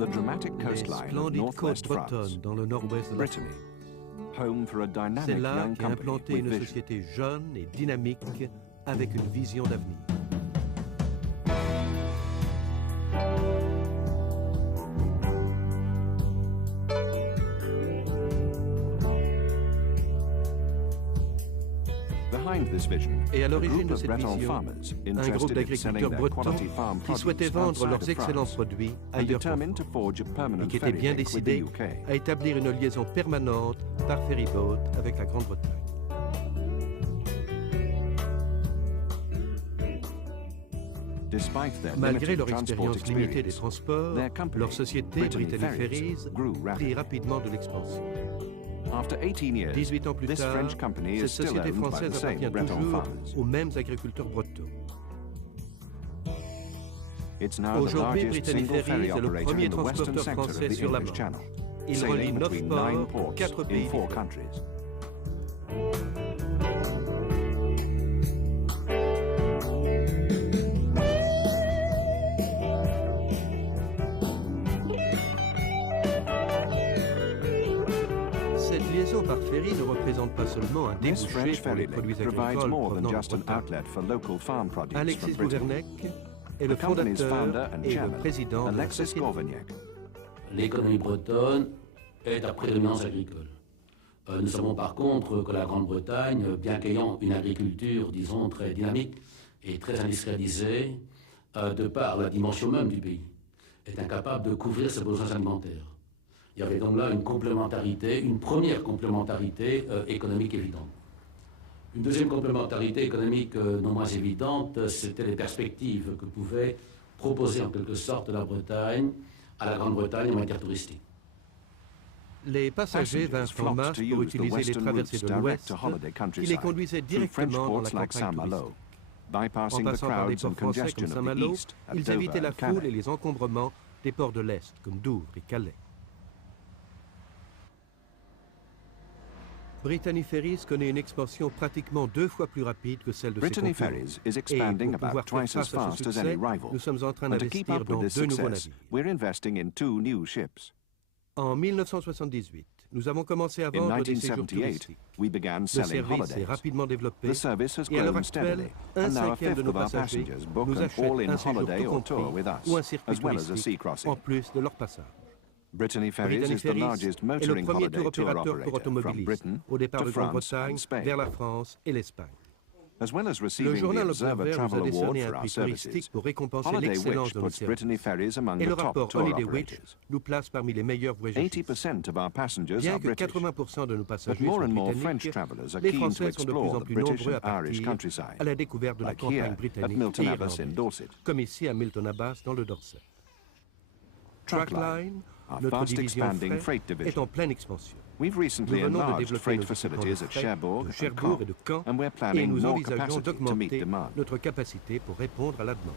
The dramatic Les coastline of splendides côtes northwest France, bretonnes dans le nord-ouest de la Brittany, home for a C'est dynamic là young qu'est company implantée with une vision. société jeune et dynamique avec une vision d'avenir. Behind this vision, Et à a l'origine group de of cette Breton vision, farmers un groupe interested in d'agriculteurs selling their bretons quality farm qui produce souhaitaient vendre outside leurs of excellents France produits and ailleurs qu'en determined to France, forge a et permanent qui étaient ferry bien link with the décidés UK. à établir une liaison permanente par ferryboat avec la Grande-Bretagne. Despite their Malgré limited leur transport expérience limitée des experience, transports, their company, leur société, Brittany Brittany Ferries, Ferries, grew prit rapidly. rapidement de l'expansion. After 18 years, 18 ans plus this tard, French company is cette still société owned by the française same appartient Breton toujours farmers. aux mêmes agriculteurs bretons. It's now the Aujourd'hui, largest Brittany single ferry Ferries est le operator premier in the western transporteur sector of français the sur la English Manche. Channel, Il relie sailing 9 between 9 ports pour ports 4 in pays 4 différents. countries. Cette liaison par ferry ne représente pas seulement un This débouché French pour les ferry produits link provides agricoles more than provenant de just an Bretagne. outlet for local farm produce from Alexis Britain. Gouvernec est le The company's founder fondateur and et le chairman, président de la Alexis société. Gouvernec. L'économie bretonne est à prédominance agricole. Nous savons par contre que la Grande-Bretagne, bien qu'ayant une agriculture, disons, très dynamique et très industrialisée, de par la dimension même du pays, est incapable de couvrir ses besoins alimentaires. Il y avait donc là une complémentarité, une première complémentarité économique évidente. Une deuxième complémentarité économique non moins évidente, c'était les perspectives que pouvait proposer en quelque sorte la Bretagne à la Grande-Bretagne en matière touristique. Les passagers vinrent en masse pour utiliser les traversées de l'Ouest qui les conduisaient directement dans la campagne touristique. En passant par les ports français comme Saint-Malo, ils évitaient la foule et les encombrements des ports de l'Est comme Douvres et Calais. Brittany Ferries connaît une expansion pratiquement 2 fois plus rapide que celle de ses Brittany concurrents. Ferries is Et expanding pour pouvoir about faire twice as face à ce fast as any succès, rival. nous sommes en train And to keep d'investir up dans with this 2 nouveaux success, navires. we're investing in 2 new ships. En 1978, nous avons commencé à In vendre des séjours 1978, touristiques. we began Le selling service s'est holidays. rapidement développé The service has et à l'heure grown actuelle, steadily, un and now a cinquième de fifth nos of our passagers passengers book nous an achètent all-in un séjour holiday tout or compris tour with ou un us, circuit as well as a sea touristique crossing. en plus de leur passage. Brittany Ferries Brittany is the Ferries largest est le motoring premier holiday tour tour opérateur pour operator from automobilistes Britain au départ to de France Grande-Bretagne and Spain. vers la France et l'Espagne. As well as Le receiving the journal Observer Observer nous Travel a Award décerné un for our prix services, touristique pour récompenser Holiday l'excellence Witch de nos puts Brittany services. Ferries among Et the le top rapport tour Holiday Witch operators. nous place parmi les meilleurs voyagistes. 80% of our passengers Bien are que British, 80% de nos but passagers more sont and more French britanniques, travellers are les keen to Français sont de plus explore en the plus British nombreux à and Irish partir countryside, à la découverte de la like campagne here at britannique Milton et Abbas in irlandaise, Dorset. comme ici à Milton Abbas dans le Dorset. Truckline, our notre fast division expanding fret, freight est division. en pleine expansion. We've Nous recently venons de enlarged développer freight nos facilities équipements at de fret Cherbourg de and Cherbourg Caen, et de Caen, and we're et planning nous more envisageons capacity to meet d'augmenter demand. notre capacité pour répondre à la demande.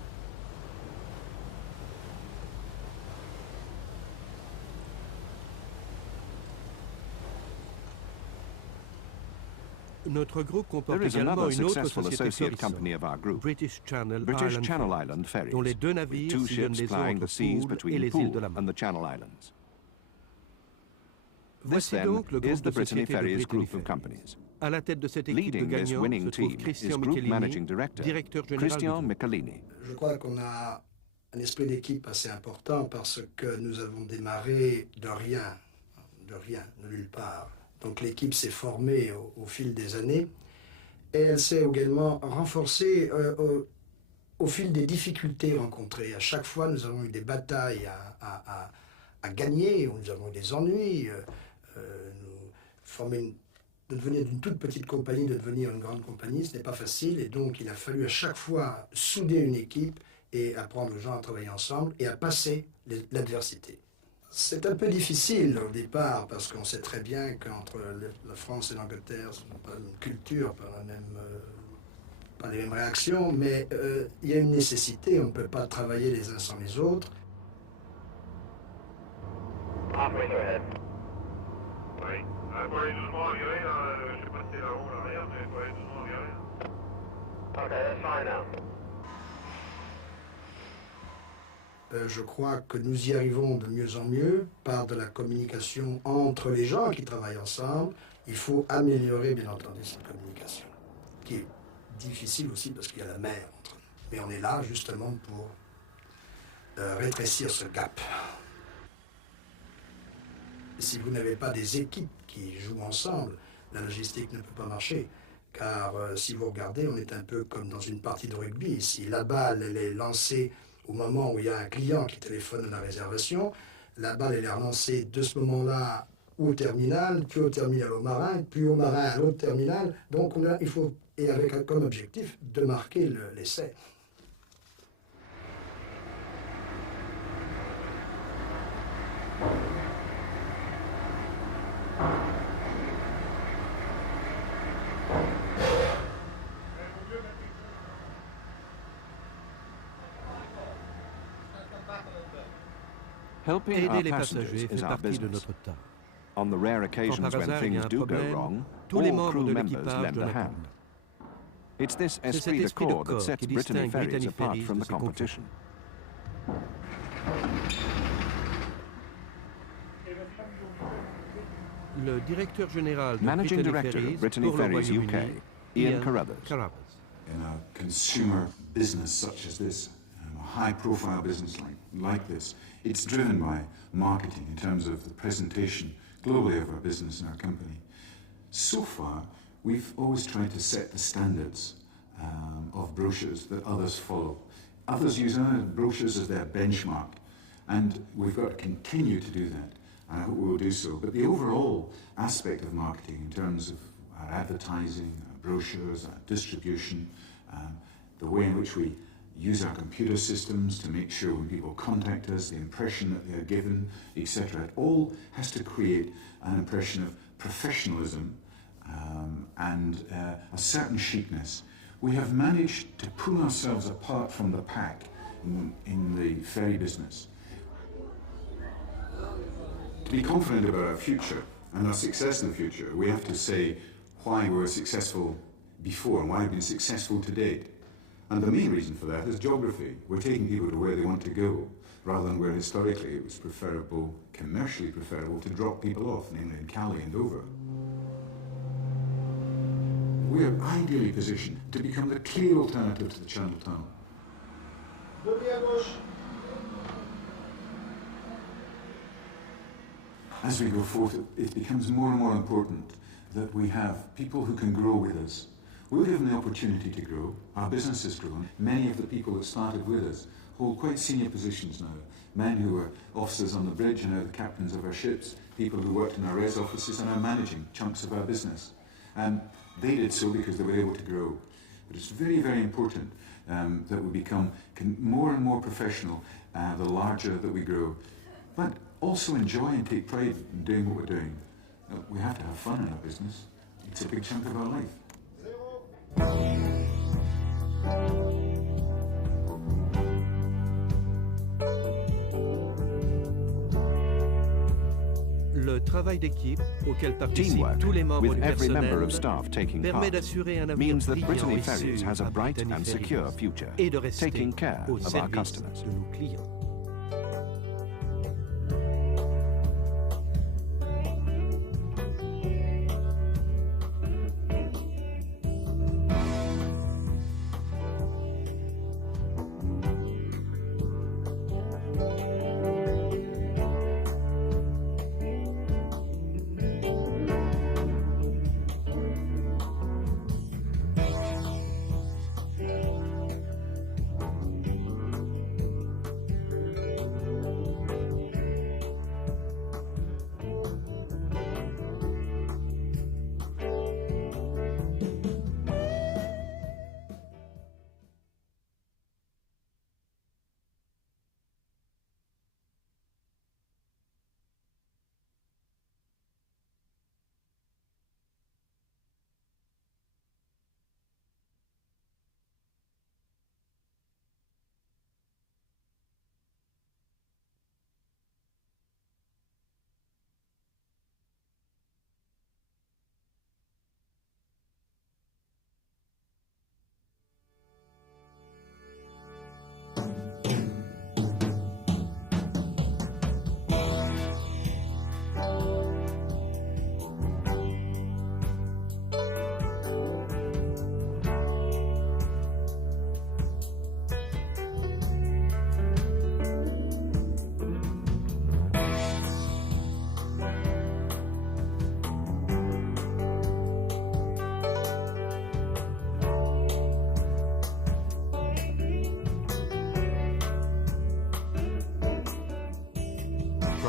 Notre groupe comporte There is également another une autre successful société associate florissante, company of our group, British Channel British Island Channel Ferries, Island Ferries, dont les 2 with navires 2 sillonnent ships les eaux plying entre the seas Poole et between les îles de Poole la and Manche. the Channel Islands. This Voici then donc le is groupe the de Brittany sociétés de Ferries Brittany group of Ferries. companies. À la tête de cette équipe de Leading this gagnants winning se trouve team is Christian Group Michelini, Managing Director directeur général Christian du groupe. Michelini. Je crois qu'on a un esprit d'équipe assez important parce que nous avons démarré de rien, de nulle part. Donc l'équipe s'est formée au fil des années et elle s'est également renforcée au fil des difficultés rencontrées. À chaque fois, nous avons eu des batailles à gagner, nous avons eu des ennuis. De devenir d'une toute petite compagnie, de devenir une grande compagnie, ce n'est pas facile. Et donc, il a fallu à chaque fois souder une équipe et apprendre aux gens à travailler ensemble et à passer l'adversité. C'est un peu difficile au départ parce qu'on sait très bien qu'entre la France et l'Angleterre, ce n'est pas une culture, pas les mêmes réactions, mais il y a une nécessité, on ne peut pas travailler les uns sans les autres. Oui, il faut aller doucement en gris, je sais pas si c'est là-haut ou l'arrière, mais il faut aller doucement en gris. Okay, that's fine now. Je crois que nous y arrivons de mieux en mieux par de la communication entre les gens qui travaillent ensemble. Il faut améliorer, bien entendu, cette communication, qui est difficile aussi parce qu'il y a la mer entre nous. Mais on est là justement pour rétrécir ce gap. Si vous n'avez pas des équipes qui jouent ensemble, la logistique ne peut pas marcher. Car si vous regardez, on est un peu comme dans une partie de rugby ici. La balle, elle est lancée au moment où il y a un client qui téléphone à la réservation. La balle, elle est relancée de ce moment-là au terminal, puis au terminal au marin, puis au marin à l'autre terminal. Donc il faut, et avec comme objectif, de marquer l'essai. Helping Aider our les passengers passagers fait is our partie de business. notre tâche. On the rare Quand occasions par when hasard il y a things un do go problème, wrong, tous les all membres crew de members l'équipage lend a donnent un hand. coup. It's this C'est cet esprit de esprit de corps that corps sets qui Brittany distingue Ferries Brittany apart Ferries from de the ses competition. Le directeur général de Managing Brittany Director Ferries of Brittany pour le Ferries UK, Royaume-Uni, Ian Carruthers. In a consumer business such as this, a high-profile business like this, it's driven by marketing in terms of the presentation globally of our business and our company. So far, we've always tried to set the standards of brochures that others follow. Others use our brochures as their benchmark, and we've got to continue to do that, and I hope we will do so. But the overall aspect of marketing in terms of our advertising, our brochures, our distribution, the way in which we use our computer systems to make sure when people contact us, the impression that they are given, etc. It all has to create an impression of professionalism and a certain chicness. We have managed to pull ourselves apart from the pack in the ferry business. To be confident about our future and our success in the future, we have to say why we were successful before and why we've been successful to date. And the main reason for that is geography. We're taking people to where they want to go, rather than where historically it was preferable, commercially preferable, to drop people off, namely in Calais and Dover. We are ideally positioned to become the clear alternative to the Channel Tunnel. As we go forward, it becomes more and more important that we have people who can grow with us. We're given the opportunity to grow. Our business has grown. Many of the people that started with us hold quite senior positions now. Men who were officers on the bridge are now the captains of our ships. People who worked in our res offices are now managing chunks of our business. And they did so because they were able to grow. But it's very, very important that we become more and more professional the larger that we grow. But also enjoy and take pride in doing what we're doing. We have to have fun in our business. It's a big chunk of our life. Le travail d'équipe auquel participent Teamwork, tous les membres with du every member personnel, of staff taking permet part, d'assurer un avenir means that brillant Brittany et Ferries sûr has a à bright Brittany and Ferries secure future, et de rester taking care au of our service customers. de nos clients.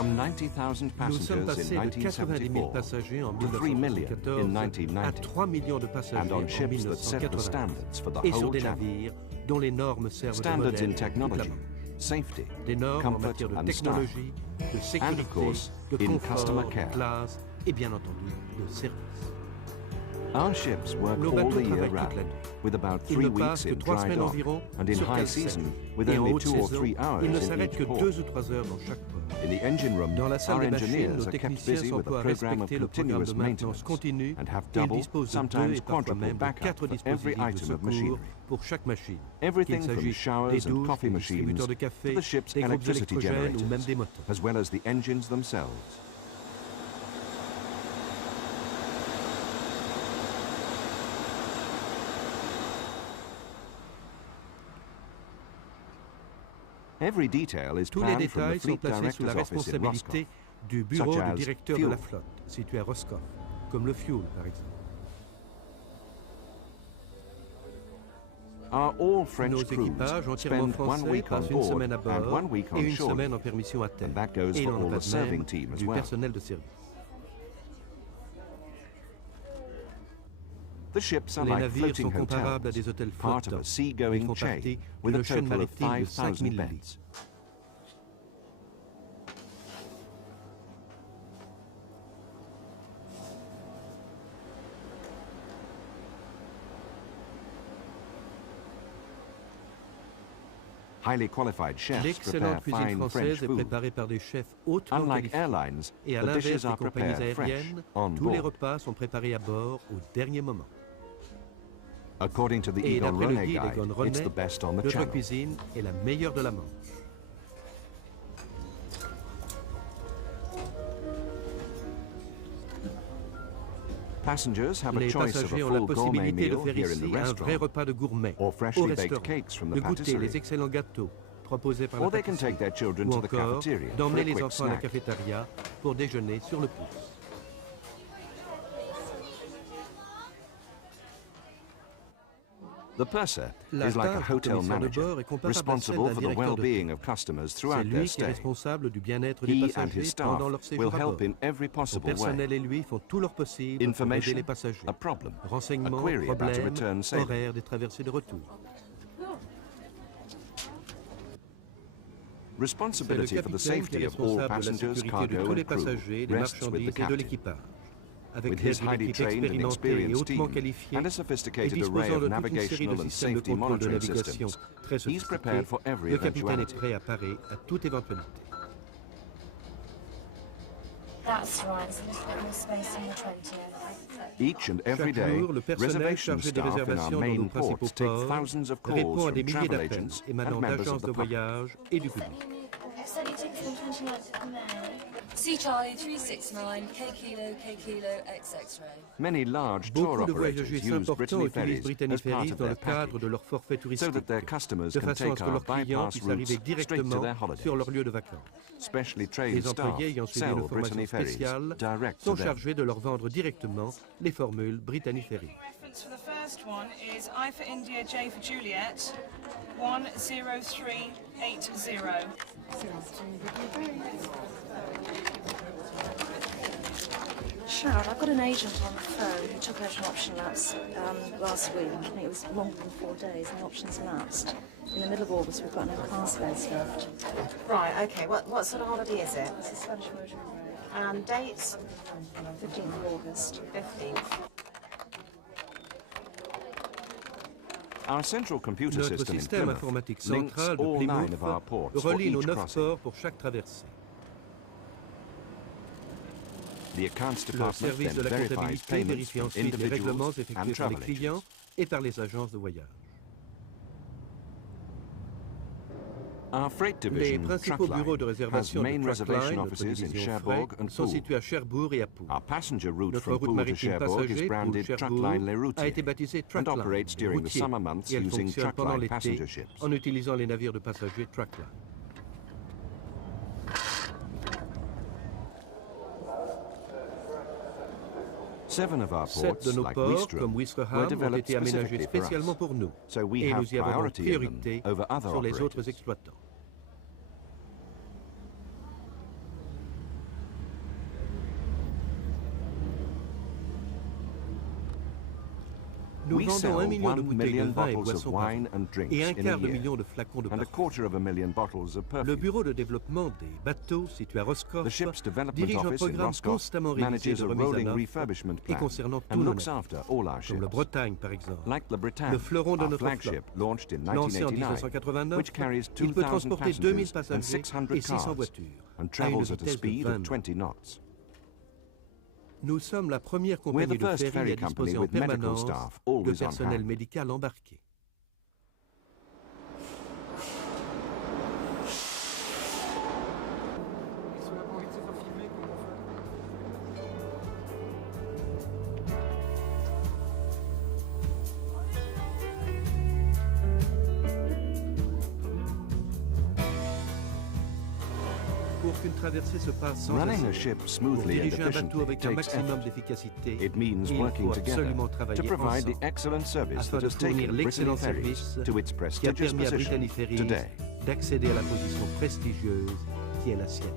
From 90,000 Nous sommes passengers passés in de 90 000 1974 passagers en to 3 million 1974 in à 1990, 3 millions de passagers and on en ships that set the 1990, standards for the et sur whole des channel. navires dont les normes servent de Standards modèle in pour toute la technology, Manche. safety, Des normes en comfort matière de and style, technologie, de sécurité, course, de in customer confort, care. de classe et bien entendu de service. Our ships work Nos all bateaux the year travaillent toute round, l'année. with about Ils 3 ne weeks passent que in 3 dry semaines dock, environ and in sur high 4 season, semaines. with Et en only haute 2 or saison, 3 hours ils ne in s'arrêtent each que port. 2 ou 3 heures dans chaque port. In the engine room, Dans la salle our des machines, engineers nos are kept techniciens busy sont with a à program of respecter le programme continuous de maintenance maintenance continue and have et ils double, disposent de 2 sometimes et parfois quadruple même de backup 4 for every dispositifs de item of secours machinery. pour chaque machine. Everything Qu'il from s'agisse showers des and douches, coffee des machines distributeurs de to café, the ship's des groupes electricity électrogènes ou même generators, des moteurs. as well as the engines themselves. Every detail is Tous les planned from the détails sont fleet placés sous la director's office in responsabilité Roscoff, du bureau such du as directeur de fuel. la flotte, situé à Roscoff, comme le fuel par exemple. Are all French Nos crews équipages entièrement spend 1 français week on passent une board semaine à and bord 1 week et on une shore, semaine en permission à terre. and that goes Et il for en all va the de même serving team as du well. personnel de service. The ships are Les like navires floating sont comparables à hotels, des hôtels part of flottants. a Ils sea-going font chain partie with a d'une chaîne total of maritime de 5,000 5000 beds. lits. Highly qualified chefs prepare L'excellente cuisine fine French française est food. préparée par des chefs hautement Unlike qualifiés. airlines, Et à the l'inverse dishes des are compagnies prepared fresh aériennes, on tous les board. repas sont préparés à bord au dernier moment. According to the Et Egon d'après le Rone guide guide, Egon it's Rone, the best on the notre channel. cuisine est la meilleure de la Manche. Passengers have a Les choice of a passagers ont la full gourmet possibilité de meal faire here in ici the un vrai restaurant, repas de gourmet or au freshly baked restaurant, cakes from the de goûter patisserie. les excellents gâteaux proposés par la Or they can pâtisserie, take their children ou to the encore cafeteria for a d'emmener les quick enfants à la snack. cafétéria pour déjeuner sur le pouce. The purser La is like a tâche du hotel commissaire de manager, bord est comparable à celle responsible d'un for the directeur de well-being of customers C'est throughout their lui qui est stay. responsable du bien-être des He and his passagers staff pendant leur will séjour à help bord. in every Son possible way. personnel et lui font tout leur possible pour aider Information, les passagers. a problem, a Renseignements, query about a problèmes, return sailing. horaires des traversées de retour. C'est le Responsibility for the capitaine qui safety est of all responsable de la passengers, sécurité de cargo tous les and crew passagers, des rests with marchandises the et de captain. l'équipage. Avec With l'aide his d'une highly équipe trained and expérimentée et experienced hautement team qualifiée and a et sophisticated array disposant of de toute une série navigational de and systèmes de safety contrôle de monitoring navigation systems, très he's prepared sophistiqués, for every le capitaine est eventuality. prêt à parer à toute éventualité. That's right, there's a little bit more space on the 20th. Each and every Chaque day, jour, le personnel reservation chargé des staff in our réservations dans main nos principaux ports take ports thousands of calls répond à des from milliers travel d'appels agents émanant and members d'agences of the de public. voyage et du public. So you take from 29th of May. C Charlie 369, K Kilo, X X-ray. Many large tour Beaucoup de operators voyageurs use importants Brittany utilisent Ferries Brittany as part Ferries of dans le their cadre de package, leur forfait so touristique, that their customers de can façon à take ce que our leurs clients bypass puissent arriver routes straight to directement their holidays. sur leur lieu de vacances. Specially trained Les staff employés ayant suivi sell une formation Brittany Ferries spéciale direct sont to them. chargés de leur vendre directement les formules Brittany Ferries. Reference for the first one is I for India, J for Juliet, 10380. Sharon, I've got an agent on the phone who took out an option lapse last week. I think it was longer than 4 days, and the option's lapsed. In the middle of August, we've got no car space left. Right, okay. What sort of holiday is it? It's a Spanish Virgin break. And dates? 15th of August. 15th. Our central computer Notre system in système Plymouth informatique links central de all 9 of our Plymouth ports for relie nos each 9 crossing. ports pour chaque traversée. The accounts Le department service de then la verifies comptabilité payments vérifie from ensuite les règlements individuals effectués and par les travel clients agents. et par les agences de voyage. Our freight Les division, principaux bureaux de Truckline, has réservation main de reservation Truckline, notre offices in division Cherbourg fret, and sont Poole. situés à Cherbourg et à Poole. Our passenger route Notre from route Poole to maritime Cherbourg is passager branded Poole-Cherbourg Truckline Les a Routiers été baptisée and Truckline, operates les during the routiers, summer months et elle using fonctionne pendant Truckline l'été passenger ships. en utilisant les navires de passagers Truckline. Seven of our 7 ports, de nos like ports, Ouistreham, comme were Ouistreham, ont developed été aménagés specifically for spécialement us. pour nous. So we Et have nous y avons donc priority in them priorité over other sur les autres operators. exploitants. We vendons sell 1 million de 1 bouteilles de million vin et bottles of boissons par wine an and drinks et un in a quart de year, million de flacons de and a parfum. quarter of a million bottles of Le perfume. bureau de développement des bateaux, situé à The Roscoff, ship's development dirige un office in programme Roscoff constamment révisé manages de a remise à rolling neuf refurbishment et plan concernant tous and nos looks navires, after all our comme le ships. Bretagne par exemple. Like the Britannia, Le fleuron de our notre flagship, flotte. launched in Lancé en 1989, 1989, which carries il peut 2,000 transporter 2000 passengers and passagers 600 et 600 cars voitures and à une travels at a vitesse de speed 20 of knots. 20 knots. Nous sommes la première We're compagnie the de first ferry ferry à company disposer en with medical permanence staff de always on personnel hand. médical embarqué. Pour qu'une traversée se passe sans Running a accident, ship pour smoothly and diriger un bateau efficiently avec un takes maximum effort. d'efficacité, It means il working faut together absolument to travailler provide the ensemble excellent service afin that de has taken fournir Brittany l'excellent Ferries service to its qui a prestigious permis à Brittany position Ferries today. d'accéder à la position prestigieuse qui est la sienne.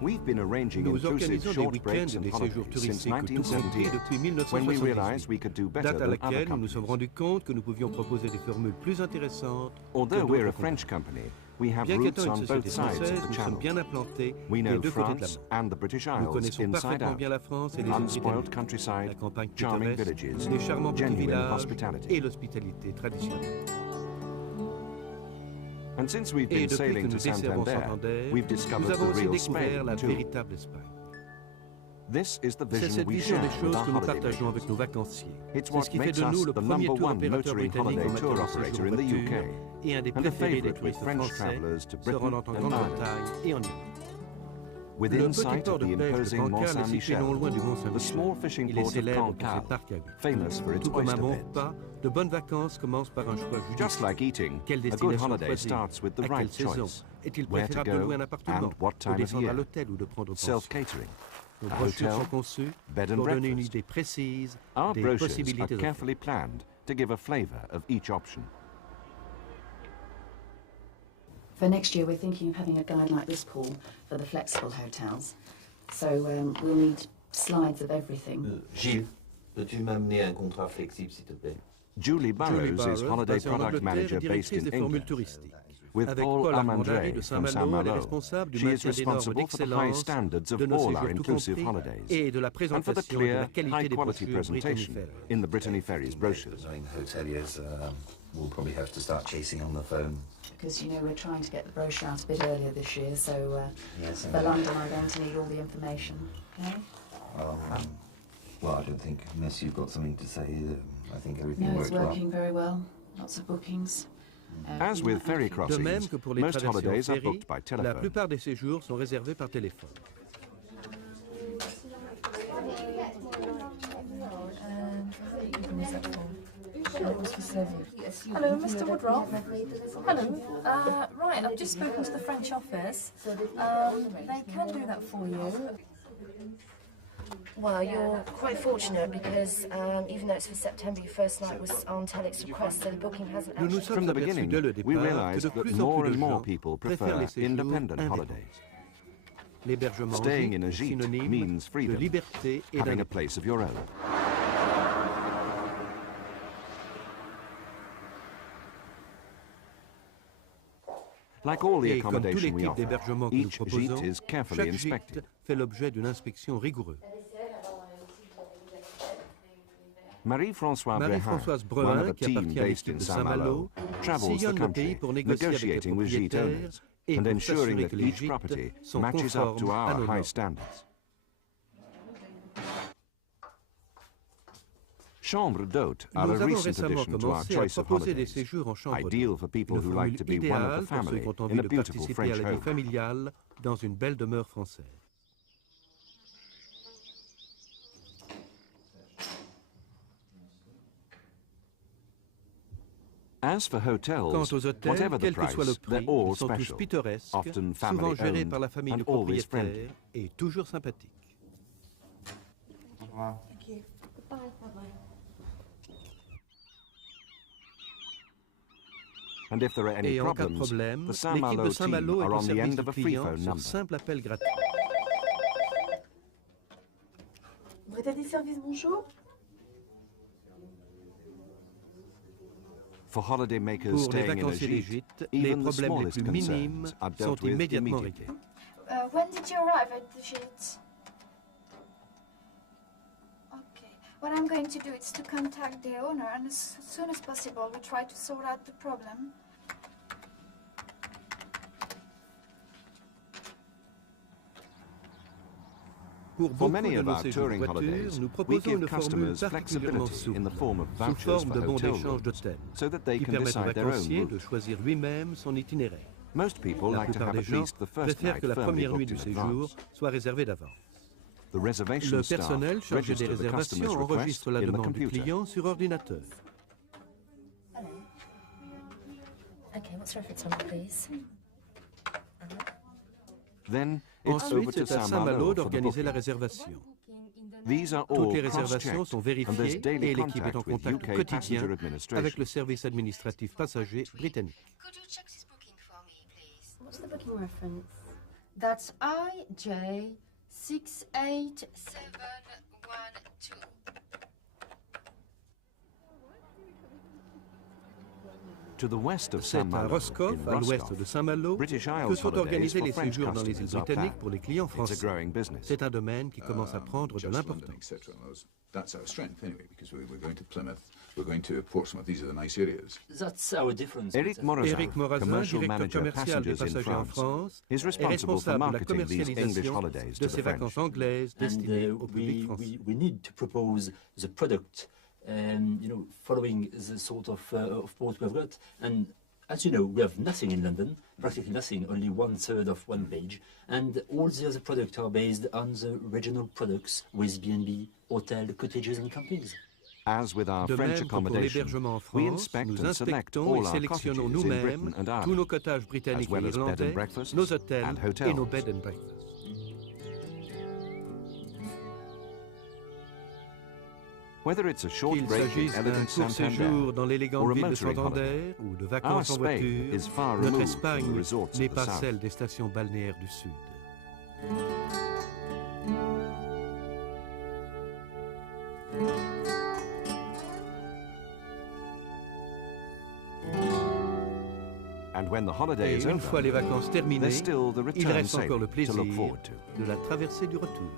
We've been arranging Nous inclusive organisons des short week-ends breaks et and des séjours holidays since touristiques tout compris 1978, depuis when we 1978, realized we could do better date à than other laquelle nous nous sommes companies. rendus compte que nous pouvions proposer des formules plus intéressantes que Although we're d'autres a French company, we have Bien routes qu'étant on une both société sides française, of the nous sommes channel. bien implantés We des know deux côtés de la France mer. and the British Nous Isles connaissons inside parfaitement out. bien la France et les îles Unspoiled britanniques, countryside, la campagne charming pittoresque, villages, les charmants petits genuine villages hospitality. et l'hospitalité traditionnelle. And since we've Et been depuis que sailing to nous desservons Santander, Santander, we've nous discovered avons the aussi real découvert Spain la too. véritable Espagne. This is the C'est vision cette we vision share des with choses our que nous holiday partageons avec makers. nos vacanciers. It's C'est what ce qui fait makes de nous us le the premier number tour one opérateur motoring britannique holiday en tour matière de operator séjour in the voiture UK, et un des and a préférés des favourite with touristes French français travellers to se Britain rendant en and Grande-Bretagne Ireland. et en Irlande. Le Within petit sight port of de the pêche de imposing Mont Cancale est situé Saint-Michel, non loin du Mont the Saint-Michel. small fishing Il est port of célèbre pour ses Cancale, parcs à huîtres. famous for its Tout comme un oyster bon beds. repas, de bonnes vacances commencent par un choix judicieux. Just like eating, Quelle a good destination holiday choisir? starts with the À quelle right saison? choice. Est-il Where to préférable de go louer un appartement, and what de time of descendre à year. l'hôtel ou de prendre pension? Self-catering, Nos a brochures hotel, sont conçues bed and pour donner une breakfast. idée précise Our des brochures are possibilités offertes. carefully planned to give a flavour of each option. For next year, we're thinking of having a guide like this, Paul, for the flexible hotels. So we'll need slides of everything. Gilles, peux-tu m'amener un contrat flexible, s'il te plaît? Julie Burrows is holiday basée en product Angleterre manager et based directrice in des formules England. touristiques. With Avec Paul Paul Armandre Armandre de from Saint-Malo, elle est Saint-Malo, responsable du she is maintien des normes responsible for the high d'excellence standards of de nos all séjours our tout inclusive compris holidays, et de la and for the présentation et de la clear, qualité des high-quality brochures Brittany presentation Ferries. in the Brittany Ferries brochures. Knowing hoteliers, we'll probably have to start chasing on the phone. Because, you know, we're trying to get the brochure out a bit earlier this year, so Yes, for London I'm going to need all the information. Okay? Well, I don't think, unless you've got something to say, I think everything No, it's worked well. working very well. Lots of bookings. As with ferry De même crossings, que pour les most traversées en holidays are ferry, booked by la telephone. plupart des séjours sont réservés par téléphone. Hello, Mr. Woodruff. Hello. Right, I've just spoken to the French office. They can do that for you. Well, you're quite fortunate because even though it's for September, your first night was on Telex request, so the booking hasn't actually... From the beginning, we realized that more and more people prefer independent holidays. Staying in a gîte means freedom, having a place of your own. Like all the accommodation we offer, each gîte is carefully inspected. Fait l'objet d'une inspection rigoureuse. Marie-Françoise Brun, one of a team based in Saint-Malo, travels the country, negotiating with gîte owners and ensuring that each property matches up to our high standards. Chambres d'hôtes are a recent addition to our choice of holidays, ideal for people who like to be one of the family in a beautiful French home. Familiale dans une belle demeure française. As for hotels, whatever the price, they're all special, often family-owned and always friendly. Et toujours sympathique. Thank you. Goodbye. Bye-bye. And if there are any problems, the Saint-Malo team are on the end of a free phone number. Simple appel gratuit. Brittany Ferries, bonjour. For holidaymakers staying in a gîte, even the smallest concerns are dealt with immediately. When did you arrive at the gîte? Okay. What I'm going to do is to contact the owner, and as soon as possible we try to sort out the problem. For many of our touring holidays, we give customers flexibility in the form of vouchers for hotel rooms, so that they can decide their own route. Most people like to have at least the first night firmly booked in advance. The reservation staff register the customer's request in the computer. Okay, what's the reference number, please? Then it's over to Saint-Malo d'organiser la réservation. These are all Toutes les réservations sont vérifiées et l'équipe est en contact quotidien avec le service administratif passager britannique. What's the booking reference? That's IJ68712. To the west of C'est à Roscoff, à l'ouest de Saint-Malo, que sont organisés les séjours dans les îles britanniques pour les clients français. C'est un domaine qui commence à prendre de l'importance. That's our strength anyway, because we're going to Plymouth, we're going to Portsmouth. These are the nice areas. That's our difference. Éric Morazin, commercial manager passengers in France, is responsible for marketing these English holidays to the French. We need to propose the product, following the sort of port we've got. And as you know, we have nothing in London, practically nothing, only 1/3 of one page. And all the other products are based on the regional products with B&B, hotel, cottages and campings. As with our French accommodation, we inspect and select all our cottages in Britain and Ireland, as well as bed and breakfast and hotels. Whether it's a short break in elegant Santander or a motoring holiday, our Spain is far removed from the resorts of the south. Celle des stations balnéaires du sud. And when the holiday is une fois les vacances terminées, there's still the il return reste encore le sailing to look plaisir forward to. de la traversée du retour.